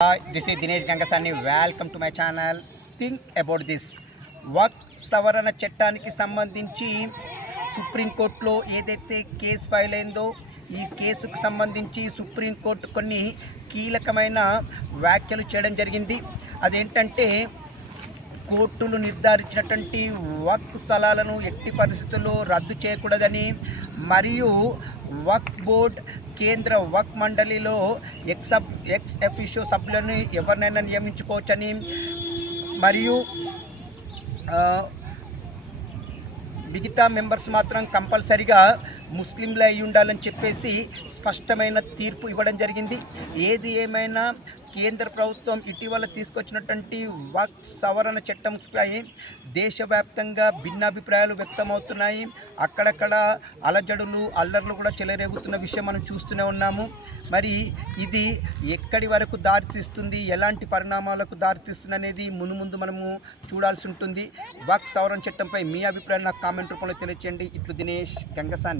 Hi, this is Dinesh Gangasani. Welcome to my channel. Think about this. వక్ఫ్ సవరణ చట్టానికి సంబంధించి సుప్రీంకోర్టులో ఏదైతే కేసు ఫైల్ అయిందో ఈ కేసుకు సంబంధించి సుప్రీంకోర్టు కొన్ని కీలకమైన వ్యాఖ్యలు చేయడం జరిగింది. అదేంటంటే కోర్టులు నిర్ధారించినటువంటి వక్ఫ్ స్థలాలను ఎట్టి పరిస్థితుల్లో రద్దు చేయకూడదని, మరియు వక్ఫ్ బోర్డ్ కేంద్ర వక్ఫ్ మండలిలో ఎక్స్ అఫీషియో సభ్యులను ఎవరినైనా నియమించుకోవచ్చని, మరియు మిగతా మెంబర్స్ మాత్రం కంపల్సరిగా ముస్లింలే అయి ఉండాలని చెప్పేసి స్పష్టమైన తీర్పు ఇవ్వడం జరిగింది. ఏది ఏమైనా కేంద్ర ప్రభుత్వం ఇటీవల తీసుకొచ్చినటువంటి వక్ఫ్ సవరణ చట్టంపై దేశవ్యాప్తంగా భిన్నాభిప్రాయాలు వ్యక్తమవుతున్నాయి. అక్కడక్కడ అలజడులు అల్లర్లు కూడా చెలరేగుతున్న విషయం మనం చూస్తూనే ఉన్నాము. మరి ఇది ఎక్కడి వరకు దారితీస్తుంది, ఎలాంటి పరిణామాలకు దారితీస్తుంది అనేది మునుముందు మనము చూడాల్సి ఉంటుంది. వక్ఫ్ సవరణ చట్టంపై మీ అభిప్రాయం నాకు కామెంట్ రూపంలో తెలియచేయండి. ఇట్లు దినేష్ గంగసాని.